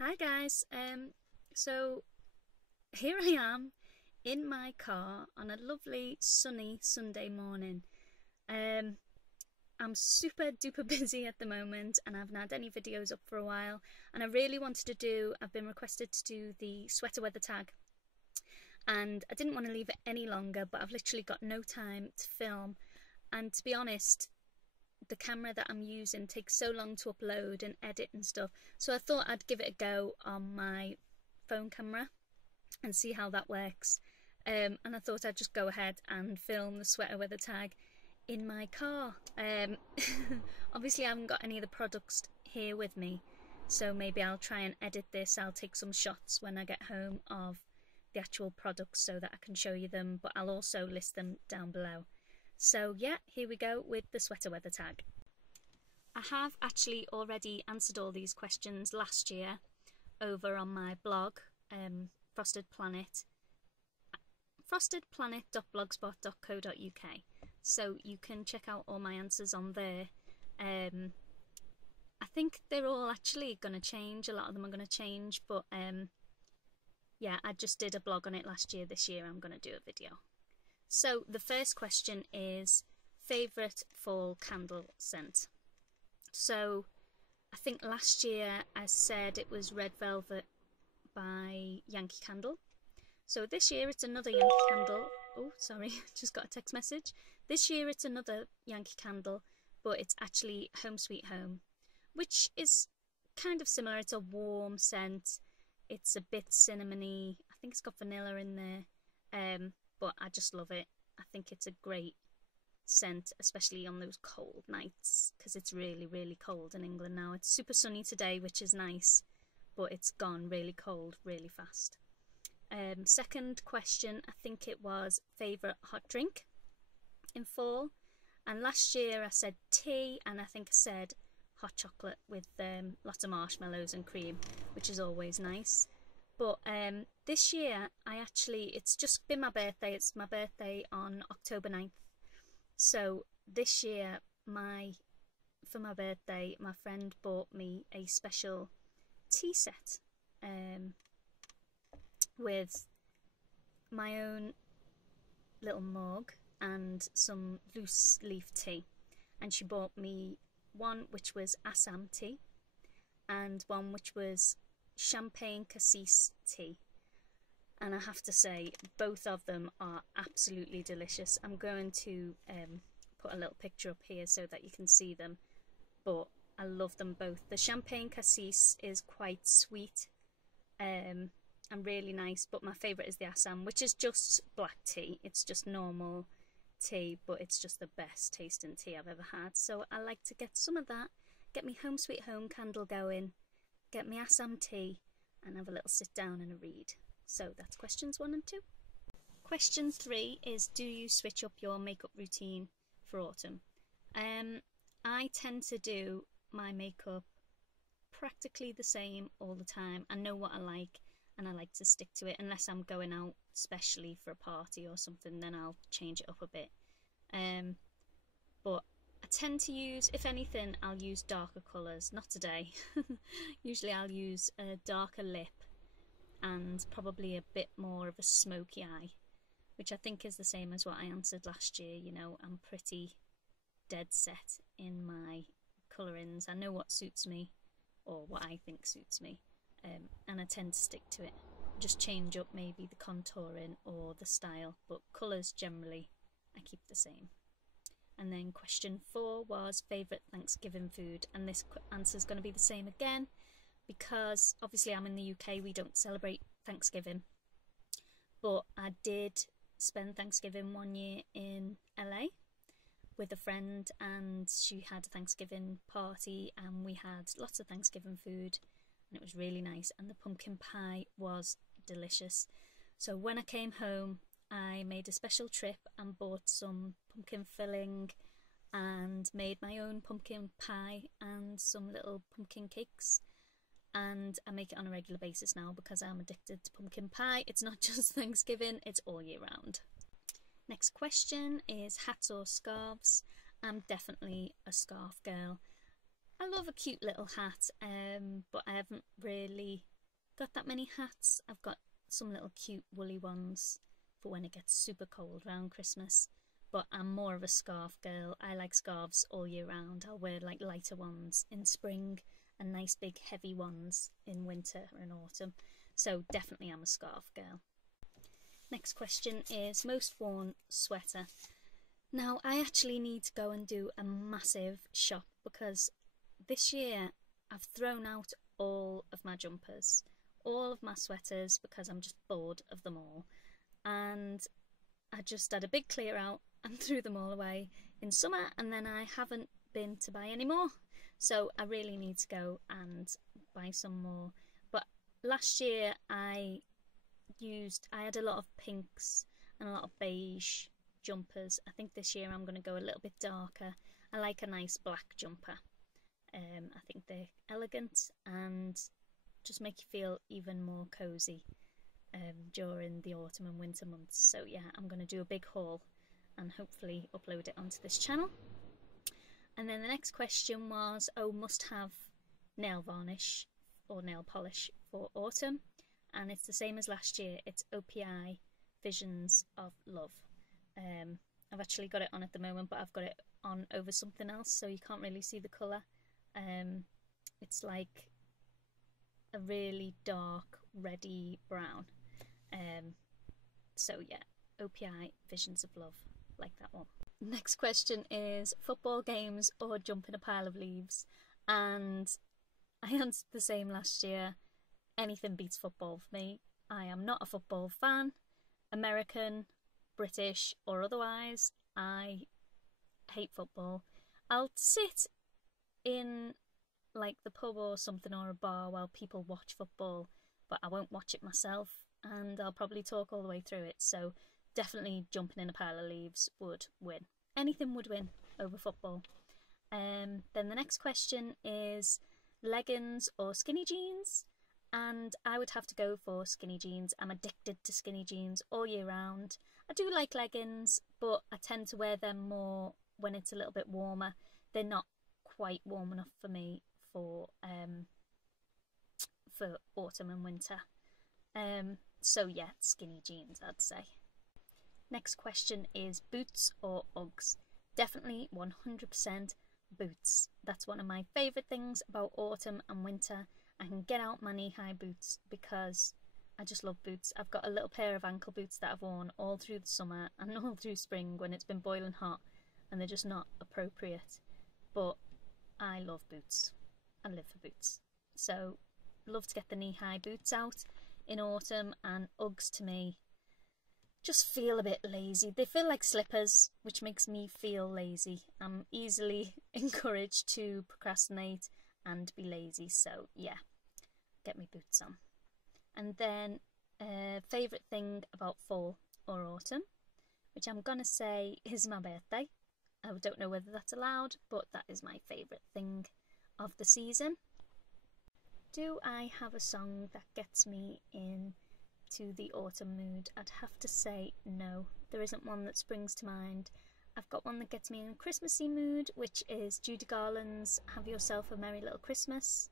Hi guys, so here I am in my car on a lovely sunny Sunday morning. I'm super duper busy at the moment and I haven't had any videos up for a while, and I've been requested to do the sweater weather tag, and I didn't want to leave it any longer, but I've literally got no time to film, and to be honest, the camera that I'm using takes so long to upload and edit and stuff, so I thought I'd give it a go on my phone camera and see how that works. And I thought I'd just go ahead and film the sweater weather tag in my car. Obviously I haven't got any of the products here with me, so maybe I'll try and edit this. I'll take some shots when I get home of the actual products so that I can show you them, but I'll also list them down below. So yeah, here we go with the sweater weather tag. I have actually already answered all these questions last year over on my blog, Frosted Planet, frostedplanet.blogspot.co.uk, so you can check out all my answers on there. I think they're all actually going to change, a lot of them are going to change, but yeah, I just did a blog on it last year. This year I'm going to do a video. So the first question is favourite fall candle scent. So I think last year I said it was Red Velvet by Yankee Candle. So this year it's another Yankee Candle. Oh, sorry, just got a text message. This year it's another Yankee Candle, but it's actually Home Sweet Home, which is kind of similar. It's a warm scent. It's a bit cinnamony. I think it's got vanilla in there. But I just love it. I think it's a great scent, especially on those cold nights, because it's really, really cold in England now. It's super sunny today, which is nice, but it's gone really cold really fast. Second question, I think it was favourite hot drink in fall, and last year I said tea, and I think I said hot chocolate with lots of marshmallows and cream, which is always nice. But this year it's just been my birthday. It's my birthday on October 9th. So this year for my birthday, my friend bought me a special tea set with my own little mug and some loose leaf tea. And she bought me one which was Assam tea and one which was champagne cassis tea, and I have to say both of them are absolutely delicious. I'm going to put a little picture up here so that you can see them, but I love them both. The champagne cassis is quite sweet and really nice, but my favourite is the Assam, which is just black tea. It's just normal tea, but it's just the best tasting tea I've ever had. So I like to get some of that, get me Home Sweet Home candle going, get me Assam tea, and have a little sit down and a read. So that's questions 1 and 2. Question 3 is, do you switch up your makeup routine for autumn? I tend to do my makeup practically the same all the time. I know what I like and I like to stick to it, unless I'm going out specially for a party or something, then I'll change it up a bit. But I tend to use, if anything, I'll use darker colours. Not today. Usually I'll use a darker lip and probably a bit more of a smoky eye, which I think is the same as what I answered last year. You know, I'm pretty dead set in my colourings. I know what suits me, or what I think suits me, and I tend to stick to it. Just change up maybe the contouring or the style, but colours generally I keep the same. And then question 4 was favourite Thanksgiving food, and this answer is going to be the same again, because obviously I'm in the UK, we don't celebrate Thanksgiving, but I did spend Thanksgiving one year in LA with a friend, and she had a Thanksgiving party and we had lots of Thanksgiving food and it was really nice, and the pumpkin pie was delicious. So when I came home I made a special trip and bought some pumpkin filling and made my own pumpkin pie and some little pumpkin cakes, and I make it on a regular basis now because I'm addicted to pumpkin pie. It's not just Thanksgiving, it's all year round. Next question is hats or scarves. I'm definitely a scarf girl. I love a cute little hat, but I haven't really really got that many hats. I've got some little cute woolly ones for when it gets super cold around Christmas, but I'm more of a scarf girl. I like scarves all year round. I'll wear like lighter ones in spring and nice big heavy ones in winter and autumn. So definitely I'm a scarf girl. Next question is most worn sweater. Now I actually need to go and do a massive shop because this year I've thrown out all of my jumpers, all of my sweaters, because I'm just bored of them all. And I just had a big clear out and threw them all away in summer, and then I haven't been to buy any more. So I really need to go and buy some more. But last year I had a lot of pinks and a lot of beige jumpers. I think this year I'm going to go a little bit darker. I like a nice black jumper. I think they're elegant and just make you feel even more cosy during the autumn and winter months. So yeah, I'm going to do a big haul and hopefully upload it onto this channel. And then the next question was, must have nail varnish or nail polish for autumn, and it's the same as last year. It's OPI Visions of Love. I've actually got it on at the moment, but I've got it on over something else, so you can't really see the colour. It's like a really dark reddy brown. So yeah, OPI Visions of Love, like that one. Next question is football games or jump in a pile of leaves, and I answered the same last year. Anything beats football for me. I am not a football fan, American, British or otherwise. I hate football. I'll sit in like the pub or something or a bar while people watch football, but I won't watch it myself, and I'll probably talk all the way through it. So definitely jumping in a pile of leaves would win. Anything would win over football. Then the next question is leggings or skinny jeans, and I would have to go for skinny jeans. I'm addicted to skinny jeans all year round. I do like leggings, but I tend to wear them more when it's a little bit warmer. They're not quite warm enough for me for autumn and winter. So yeah, skinny jeans, I'd say. Next question is boots or Uggs. Definitely 100% boots. That's one of my favourite things about autumn and winter. I can get out my knee-high boots because I just love boots. I've got a little pair of ankle boots that I've worn all through the summer and all through spring when it's been boiling hot, and they're just not appropriate. But I love boots. I live for boots. So love to get the knee-high boots out in autumn, and Uggs to me just feel a bit lazy. They feel like slippers, which makes me feel lazy. I'm easily encouraged to procrastinate and be lazy, so yeah, get me boots on. And then favourite thing about fall or autumn, which I'm gonna say is my birthday. I don't know whether that's allowed, but that is my favourite thing of the season. Do I have a song that gets me into the autumn mood? I'd have to say no. There isn't one that springs to mind. I've got one that gets me in a Christmassy mood, which is Judy Garland's Have Yourself a Merry Little Christmas.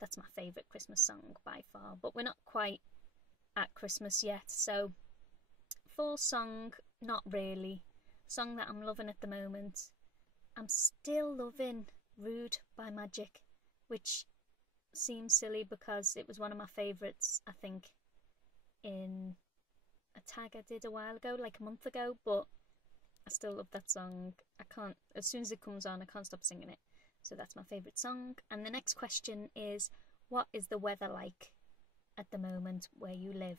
That's my favourite Christmas song by far, but we're not quite at Christmas yet, so fall song, not really. Song that I'm loving at the moment, I'm still loving Rude by Magic, which seems silly because it was one of my favourites, I think, in a tag I did a while ago, like a month ago, but I still love that song. I can't, as soon as it comes on, I can't stop singing it. So that's my favourite song. And the next question is, what is the weather like at the moment where you live?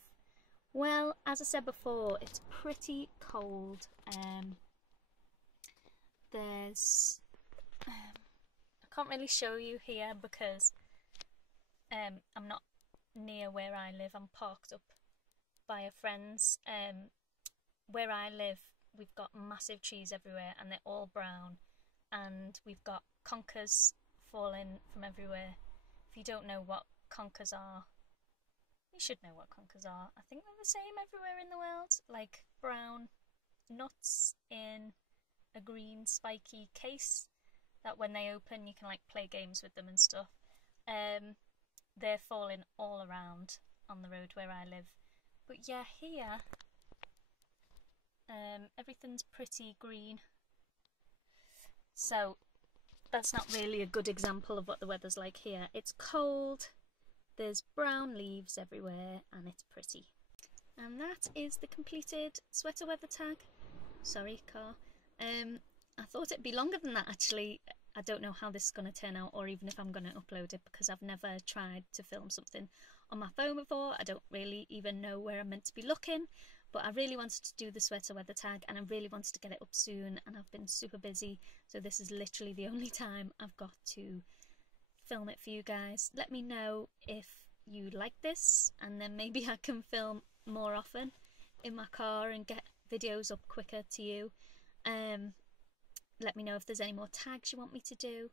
Well, as I said before, it's pretty cold. I can't really show you here because I'm not near where I live. I'm parked up by a friend's. Where I live, we've got massive trees everywhere and they're all brown, and we've got conkers falling from everywhere. If you don't know what conkers are, you should know what conkers are. I think they're the same everywhere in the world, like brown nuts in a green spiky case that when they open you can like play games with them and stuff. they're falling all around on the road where I live. But yeah, here everything's pretty green, so that's not really a good example of what the weather's like here. It's cold, there's brown leaves everywhere, and it's pretty. And that is the completed sweater weather tag. Sorry, car. I thought it'd be longer than that actually. I don't know how this is going to turn out, or even if I'm going to upload it, because I've never tried to film something on my phone before. I don't really even know where I'm meant to be looking, but I really wanted to do the sweater weather tag, and I really wanted to get it up soon, and I've been super busy, so this is literally the only time I've got to film it for you guys. Let me know if you like this, and then maybe I can film more often in my car and get videos up quicker to you. Let me know if there's any more tags you want me to do.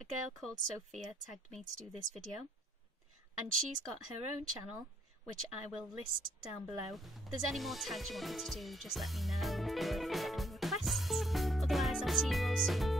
A girl called Sophia tagged me to do this video, and she's got her own channel, which I will list down below. If there's any more tags you want me to do, just let me know, or if you get any requests. Otherwise, I'll see you all soon.